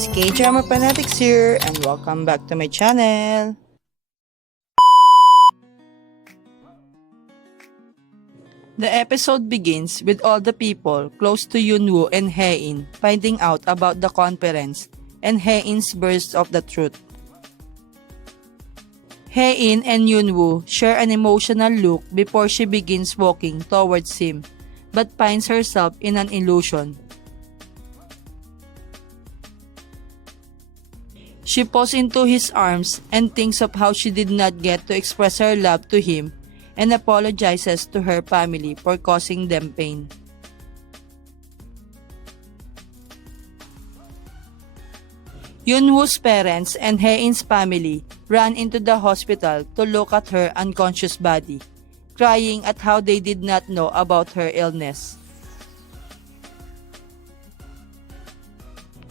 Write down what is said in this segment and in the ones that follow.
it's Kdrama Fanatics here and welcome back to my channel. The episode begins with all the people close to Hyun and Hae In finding out about the conference and Hae In's burst of the truth. Hae In and Hyun share an emotional look before she begins walking towards him, but finds herself in an illusion. She falls into his arms and thinks of how she did not get to express her love to him and apologizes to her family for causing them pain. Hyunwoo's parents and Hae In's family ran into the hospital to look at her unconscious body, crying at how they did not know about her illness.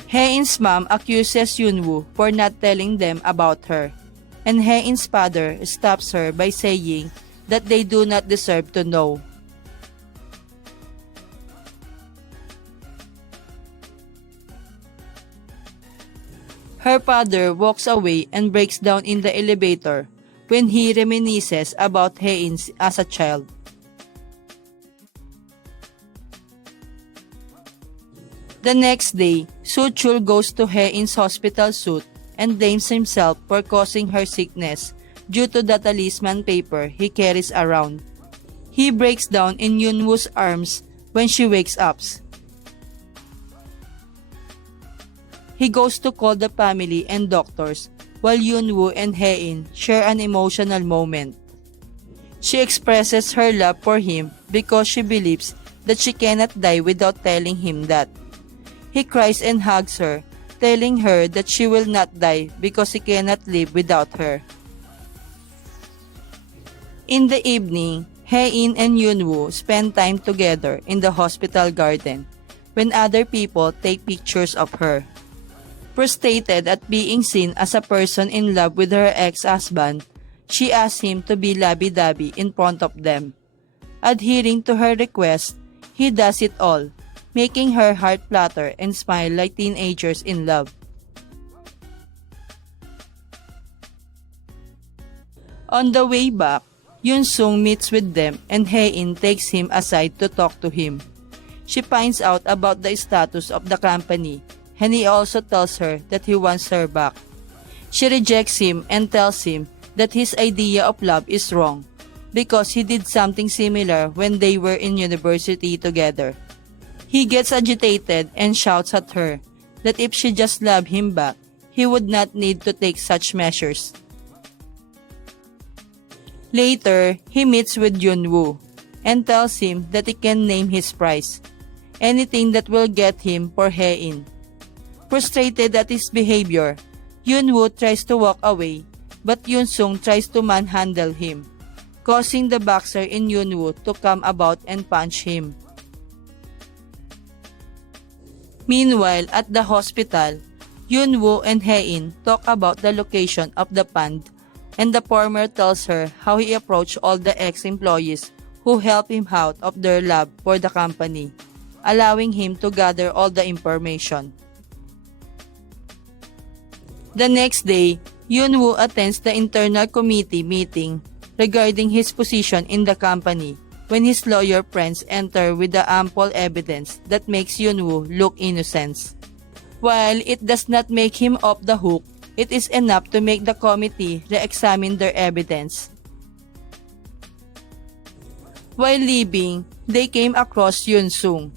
Hae In's mom accuses Hyunwoo for not telling them about her, and Hae In's father stops her by saying that they do not deserve to know. Her father walks away and breaks down in the elevator when he reminisces about Hae In as a child. The next day, Soo-chul goes to Hae In's hospital suit and blames himself for causing her sickness due to the talisman paper he carries around. He breaks down in Hyunwoo's arms when she wakes up. He goes to call the family and doctors while Hyunwoo and Hae In share an emotional moment. She expresses her love for him because she believes that she cannot die without telling him that. He cries and hugs her, telling her that she will not die because he cannot live without her. In the evening, Hae In and Hyunwoo spend time together in the hospital garden when other people take pictures of her. Frustrated at being seen as a person in love with her ex-husband, she asks him to be lovey-dovey in front of them. Adhering to her request, he does it all, making her heart flutter and smile like teenagers in love. On the way back, Hyun-sung meets with them and Hae In takes him aside to talk to him. She finds out about the status of the company and he also tells her that he wants her back. She rejects him and tells him that his idea of love is wrong because he did something similar when they were in university together. He gets agitated and shouts at her that if she just loved him back, he would not need to take such measures. Later, he meets with Hyunwoo and tells him that he can name his price, anything that will get him for Hae In. Frustrated at his behavior, Hyunwoo tries to walk away, but Hyun-sung tries to manhandle him, causing the boxer in Hyunwoo to come about and punch him. Meanwhile, at the hospital, Hyunwoo and Hae In talk about the location of the pond, and the former tells her how he approached all the ex-employees who helped him out of their love for the company, allowing him to gather all the information. The next day, Hyunwoo attends the internal committee meeting regarding his position in the company when his lawyer friends enter with the ample evidence that makes Hyunwoo look innocent. While it does not make him off the hook, it is enough to make the committee re-examine their evidence. While leaving, they came across Hyun-sung.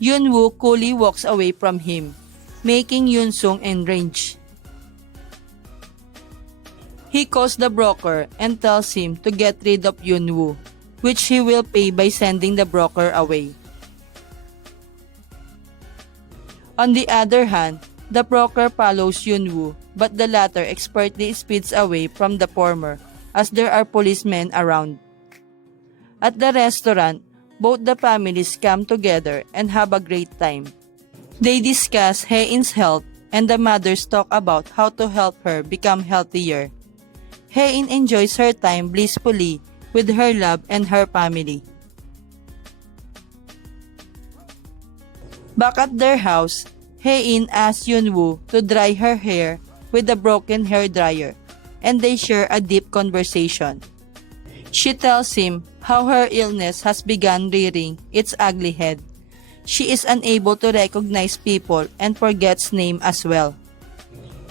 Hyunwoo coolly walks away from him, making Hyun-sung enraged. He calls the broker and tells him to get rid of Hyunwoo, which he will pay by sending the broker away. On the other hand, the broker follows Hyunwoo, but the latter expertly speeds away from the former as there are policemen around. At the restaurant, both the families come together and have a great time. They discuss Hae In's health and the mothers talk about how to help her become healthier. Hae In enjoys her time blissfully with her love and her family. Back at their house, Hae In asks Yunwoo to dry her hair with a broken hair dryer, and they share a deep conversation. She tells him how her illness has begun rearing its ugly head. She is unable to recognize people and forgets name as well.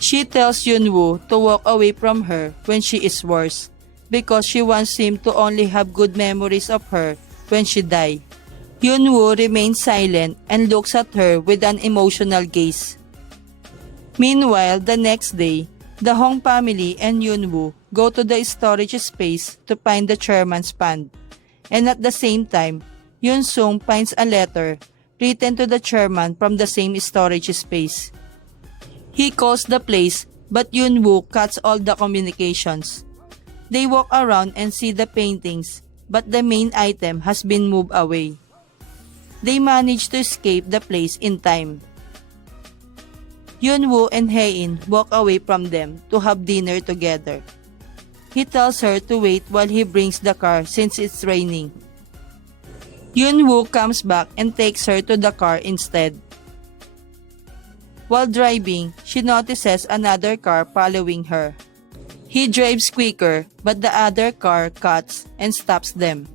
She tells Yunwoo to walk away from her when she is worse, because she wants him to only have good memories of her when she dies. Yunwoo remains silent and looks at her with an emotional gaze. Meanwhile, the next day, the Hong family and Yunwoo go to the storage space to find the chairman's pond. And at the same time, Yun Sung finds a letter written to the chairman from the same storage space. He calls the place, but Yunwoo cuts all the communications. They walk around and see the paintings, but the main item has been moved away. They manage to escape the place in time. Yunwoo and Hae In walk away from them to have dinner together. He tells her to wait while he brings the car since it's raining. Yunwoo comes back and takes her to the car instead. While driving, she notices another car following her. He drives quicker, but the other car cuts and stops them.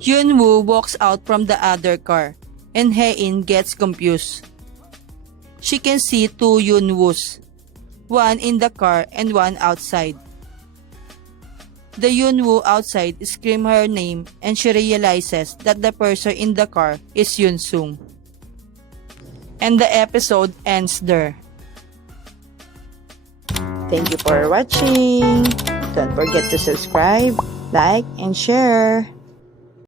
Yunwoo walks out from the other car, and Hae In gets confused. She can see two Yunwoos, one in the car and one outside. The Yunwoo outside screams her name, and she realizes that the person in the car is Yun Sung. And the episode ends there. Thank you for watching. Don't forget to subscribe, like, and share.